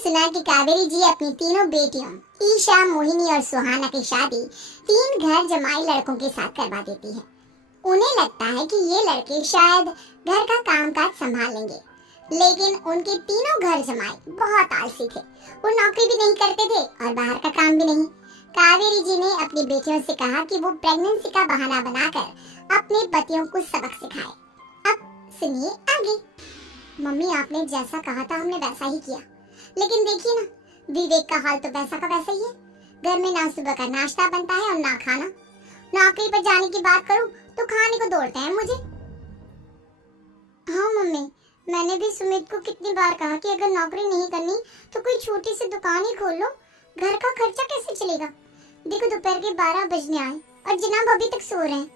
सुना कि कावेरी जी अपनी तीनों बेटियों ईशा, मोहिनी और सुहाना की शादी 3 घर जमाई लड़कों के साथ करवा देती है। उन्हें लगता है कि ये लड़के शायद घर का कामकाज संभाल लेंगे, लेकिन उनके तीनों घर जमाई बहुत आलसी थे। वो नौकरी भी नहीं करते थे और बाहर का काम भी नहीं। कावेरी जी ने अपनी बेटियों से कहा कि वो प्रेगनेंसी का बहाना बनाकर अपने पतियों को सबक सिखाए। अब सुनिए आगे। मम्मी, आपने जैसा कहा था हमने वैसा ही किया, लेकिन देखिए ना, विवेक का हाल तो वैसा का वैसा ही है। घर में ना सुबह का नाश्ता बनता है और ना खाना। नौकरी पर जाने की बात करूं तो खाने को दौड़ते हैं मुझे। हाँ मम्मी, मैंने भी सुमित को कितनी बार कहा कि अगर नौकरी नहीं करनी तो कोई छोटी सी दुकान ही खोल लो। घर का खर्चा कैसे चलेगा? देखो दोपहर के 12 बजने आए और जनाब अभी तक सो रहे हैं।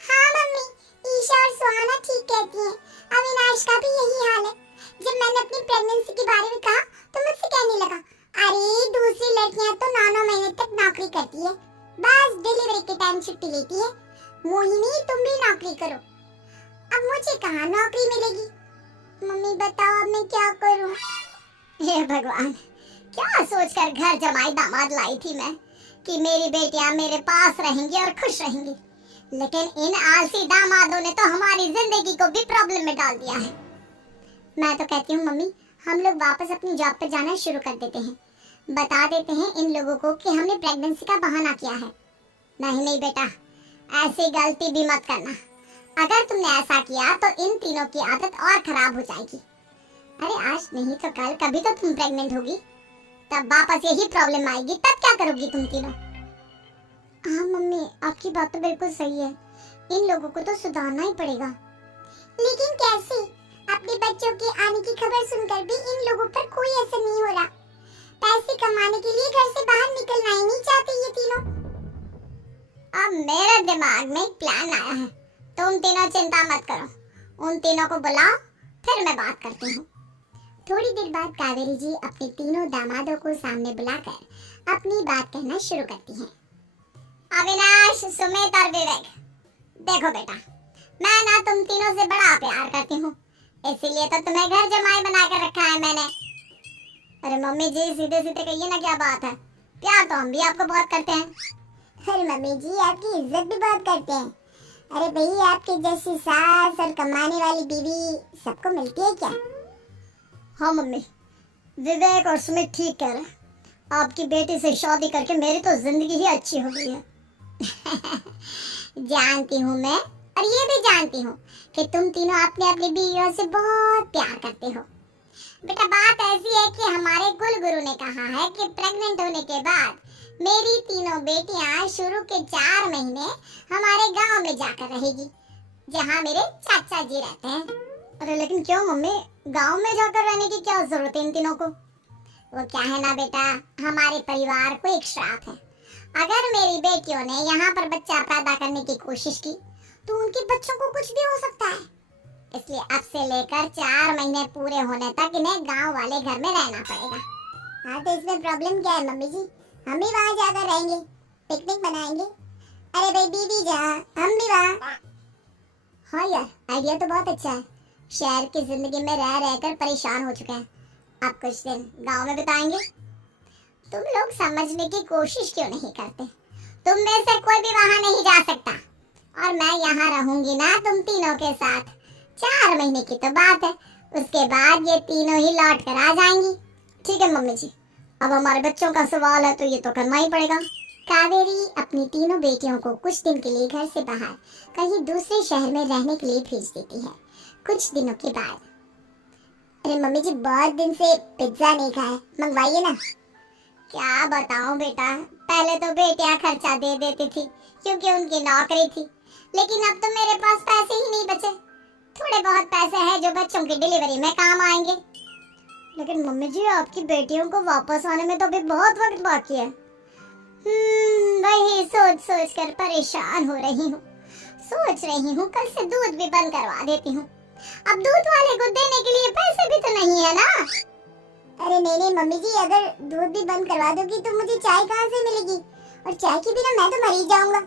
हाँ मम्मी, ईशा और सुहाना ठीक कहती हैं। अविनाश का भी यही हाल है। जब मैंने अपनी प्रेगनेंसी के बारे में कहा तो मुझसे कहने लगा, अरे दूसरी लड़कियां तो 9 महीने तक नौकरी करती है, बस डिलीवरी के टाइम छुट्टी लेती है। मोहिनी, तुम भी नौकरी करो। अब मुझे कहाँ नौकरी मिलेगी? मम्मी बताओ, अब मैं क्या करूँ? हे भगवान, क्या सोचकर घर जमाई दामाद लाई थी मैं कि मेरी बेटियां मेरे पास रहेंगी और खुश रहेंगी, लेकिन इन आलसी दामादों ने तो हमारी जिंदगी को भी प्रॉब्लम में डाल दिया है। मैं तो कहती हूँ मम्मी, हम लोग वापस अपनी जॉब पर जाना शुरू कर देते हैं। बता देते हैं इन लोगों को कि हमने प्रेगनेंसी का बहाना किया है। नहीं नहीं बेटा, ऐसी गलती भी मत करना। अगर तुमने ऐसा किया तो इन तीनों की आदत और खराब हो जाएगी। अरे आज नहीं तो कल कभी तो तुम प्रेग्नेंट होगी, तब वापस यही प्रॉब्लम आएगी, तब क्या करोगी तुम तीनों? हाँ मम्मी, आपकी बात तो बिल्कुल सही है। इन लोगों को तो सुधारना ही पड़ेगा। लेकिन कैसे? अपने बच्चों के आने की खबर सुनकर भी इन लोगों पर कोई असर नहीं हो रहा। पैसे कमाने के लिए घर से बाहर निकलना ही नहीं चाहते ये तीनों। अब मेरे दिमाग में एक प्लान आया है। तुम तीनों चिंता मत करो, उन तीनों को बुलाओ, फिर मैं बात करती हूँ। थोड़ी देर बाद कावेरी जी अपने तीनों दामादों को सामने बुलाकर अपनी बात कहना शुरू करती हैं। अविनाश, सुमित और विवेक, देखो बेटा, मैं ना तुम तीनों से बड़ा प्यार करती हूँ, इसीलिए तो तुम्हें घर जमाई बना कर रखा है मैंने। अरे मम्मी जी, सीधे सीधे कहिए ना, क्या बात है? प्यार तो हम भी आपको बहुत करते हैं। अरे मम्मी जी, आपकी इज्जत भी बहुत करते हैं। अरे भाई, आपके जैसी सास और कमाने वाली बीवी सबको मिलती है क्या? हाँ मम्मी, विवेक और सुमित ठीक कह रहे हैं। आपकी बेटी से शादी करके मेरी तो जिंदगी ही अच्छी हो गई है। जानती हूँ मैं, और ये भी जानती हूँ कि तुम तीनों अपने अपनी बीवियों से बहुत प्यार करते हो। बेटा, बात ऐसी है कि हमारे कुल गुरु ने कहा है कि प्रेग्नेंट होने के बाद मेरी तीनों बेटियां शुरू के 4 महीने हमारे गांव में जाकर रहेगी, जहां मेरे चाचा जी रहते हैं। अरे लेकिन क्यों मम्मी, गांव में जाकर रहने की क्या जरूरत है इन तीनों को? वो क्या है ना बेटा, हमारे परिवार को एक श्राप है। अगर मेरी बेटियों ने यहाँ पर बच्चा पैदा करने की कोशिश की तो उनके बच्चों को कुछ भी हो सकता है। इसलिए अब से लेकर 4 महीने पूरे होने तक इन्हें गांव वाले घर में रहना पड़ेगा। हाँ तो इसमें प्रॉब्लम क्या है मम्मी जी? हम भी वहाँ जाकर रहेंगे, पिकनिक मनाएंगे। अरे भाई दीदी जा, हम भी वहाँ। हाँ यार, आइडिया तो बहुत अच्छा है। शहर की जिंदगी में रह रहकर परेशान हो चुके हैं, अब कुछ दिन गांव में बिताएंगे। तुम लोग समझने की कोशिश क्यों नहीं करते? तुम में से कोई भी वहाँ नहीं जा सकता, और मैं यहाँ रहूंगी ना तुम तीनों के साथ। 4 महीने की तो बात है, उसके बाद ये तीनों ही लौट कर आ जाएंगी। ठीक है मम्मी जी, अब हमारे बच्चों का सवाल है तो ये तो करना ही पड़ेगा। कावेरी अपनी तीनों बेटियों को कुछ दिन के लिए घर से बाहर कहीं दूसरे शहर में रहने के लिए भेज देती है। कुछ दिनों के बाद, अरे मम्मी जी, बहुत दिन से पिज्जा नहीं खाया, मंगवाइए ना। क्या बताऊं बेटा, पहले तो बेटियां खर्चा दे देती थी क्योंकि उनकी नौकरी थी, लेकिन अब तो मेरे पास पैसे ही नहीं बचे। थोड़े बहुत पैसे हैं जो बच्चों की डिलीवरी में काम आएंगे। लेकिन मम्मी जी, आपकी बेटियों को वापस आने में तो अभी बहुत वक्त बाकी है। वही सोच सोच कर परेशान हो रही हूँ। सोच रही हूँ कल से दूध भी बंद करवा देती हूँ। अब दूध वाले को देने के लिए पैसे भी तो नहीं है ना। अरे नहीं नहीं मम्मी जी, अगर दूध भी बंद करवा दोगी तो मुझे चाय कहाँ से मिलेगी? और चाय के बिना मैं तो मर ही जाऊंगा।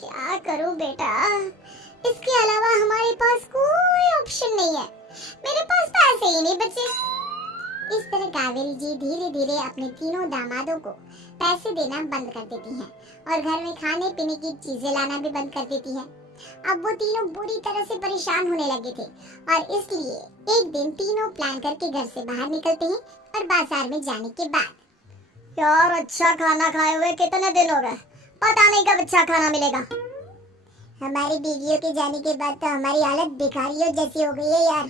क्या करूं बेटा, इसके अलावा हमारे पास कोई ऑप्शन नहीं है। मेरे पास पैसे ही नहीं बचे। इस तरह कावेरी जी धीरे धीरे अपने तीनों दामादों को पैसे देना बंद कर देती हैं और घर में खाने पीने की चीजें लाना भी बंद कर देती हैं। अब वो तीनों बुरी तरह से परेशान होने लगे थे और इसलिए एक दिन तीनों प्लान करके घर से बाहर निकलते हैं और बाजार में जाने के बाद, यार अच्छा खाना खाए हुए कितने दिन हो गए, पता नहीं कब अच्छा खाना मिलेगा। हमारी बीवियों के जाने के बाद तो हमारी हालत भिखारियों जैसी हो गई है यार।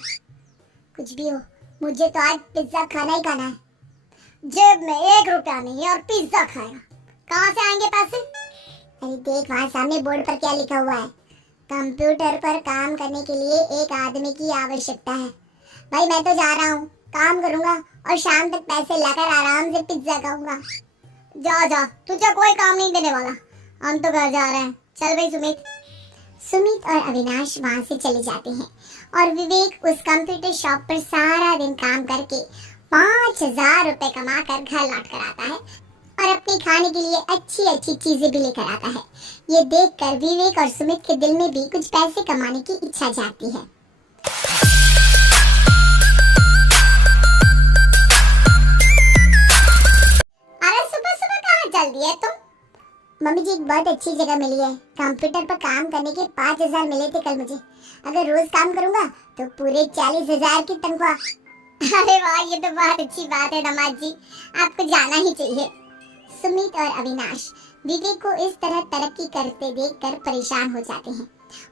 कुछ भी हो, मुझे तो आज पिज्जा खाना ही खाना है। जेब में 1 रुपया नहीं और पिज्जा खाएगा, कहाँ से आएंगे पैसे? अरे देख वहाँ सामने बोर्ड पर क्या लिखा हुआ है, कंप्यूटर पर काम करने के लिए एक आदमी की आवश्यकता है। भाई मैं तो जा रहा हूँ, काम करूँगा और शाम तक पैसे लाकर आराम से पिज्जा खाऊंगा। जा जा, तुझे कोई काम नहीं देने वाला, हम तो घर जा रहे हैं। चल भाई सुमित। सुमित और अविनाश वहाँ से चले जाते हैं और विवेक उस कंप्यूटर शॉप पर सारा दिन काम करके 5,000 रुपए कमा कर घर लौट कर आता है और अपने खाने के लिए अच्छी अच्छी चीजें भी लेकर आता है। ये देखकर विवेक और सुमित के दिल में भी कुछ पैसे कमाने की इच्छा जागती है। अरे सुबह सुबह कहाँ चल दी है तुम? मम्मी जी एक बहुत अच्छी जगह मिली है, कंप्यूटर पर काम करने के 5,000 मिले थे कल मुझे। अगर रोज काम करूंगा तो पूरे 40,000 की तनख्वाह। अरे वाह, ये तो बहुत अच्छी बात है दामाद जी, आपको जाना ही चाहिए। सुमित और अविनाश विवेक को इस तरह तरक्की करते देखकर परेशान हो जाते हैं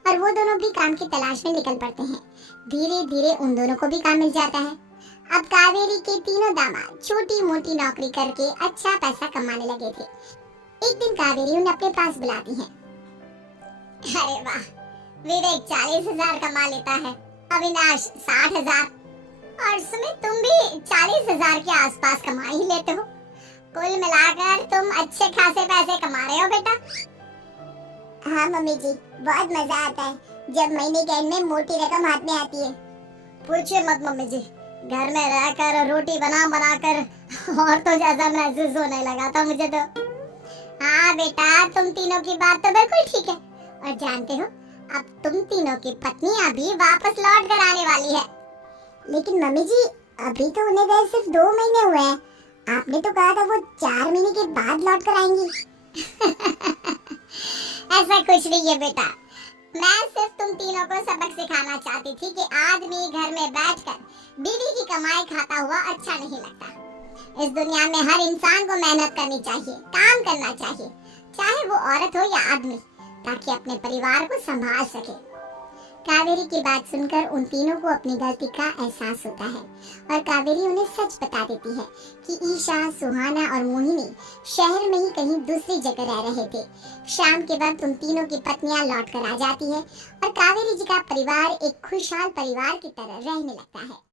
और वो दोनों भी काम की तलाश में निकल पड़ते हैं। धीरे धीरे उन दोनों को भी काम मिल जाता है। अब कावेरी के तीनों दामाद छोटी मोटी नौकरी करके अच्छा पैसा कमाने लगे थे। एक दिन कावेरी उन्हें अपने पास बुलाती है। अरे वाह, विवेक 40,000 कमा लेता है, अविनाश 60,000 और सुमित तुम भी 40,000 के आसपास कमा ही लेते हो। कुल मिलाकर तुम अच्छे खासे पैसे कमा रहे हो बेटा। हाँ मम्मी जी, बहुत मजा आता है जब महीने के एंड में मोटी रकम हाथ में आती है। पूछिए मत मम्मी जी, घर में रहकर रोटी बना कर और तो जैसा महसूस होने लगा था मुझे तो। हाँ बेटा, तुम तीनों की बात तो बिल्कुल ठीक है और जानते हो अब तुम तीनों की पत्नियां भी वापस लौट कर आने वाली है। लेकिन मम्मी जी अभी तो उन्हें गए सिर्फ 2 महीने हुए हैं, आपने तो कहा था वो 4 महीने के बाद लौट कर आएंगी। ऐसा कुछ नहीं है बेटा, मैं सिर्फ तुम तीनों को सबक सिखाना चाहती थी कि आदमी घर में बैठकर बीवी की कमाई खाता हुआ अच्छा नहीं लगता। इस दुनिया में हर इंसान को मेहनत करनी चाहिए, काम करना चाहिए, चाहे वो औरत हो या आदमी, ताकि अपने परिवार को संभाल सके। कावेरी की बात सुनकर उन तीनों को अपनी गलती का एहसास होता है और कावेरी उन्हें सच बता देती है कि ईशा, सुहाना और मोहिनी शहर में ही कहीं दूसरी जगह रह रहे थे। शाम के वक्त उन तीनों की पत्नियां लौट कर आ जाती है और कावेरी जी का परिवार एक खुशहाल परिवार की तरह रहने लगता है।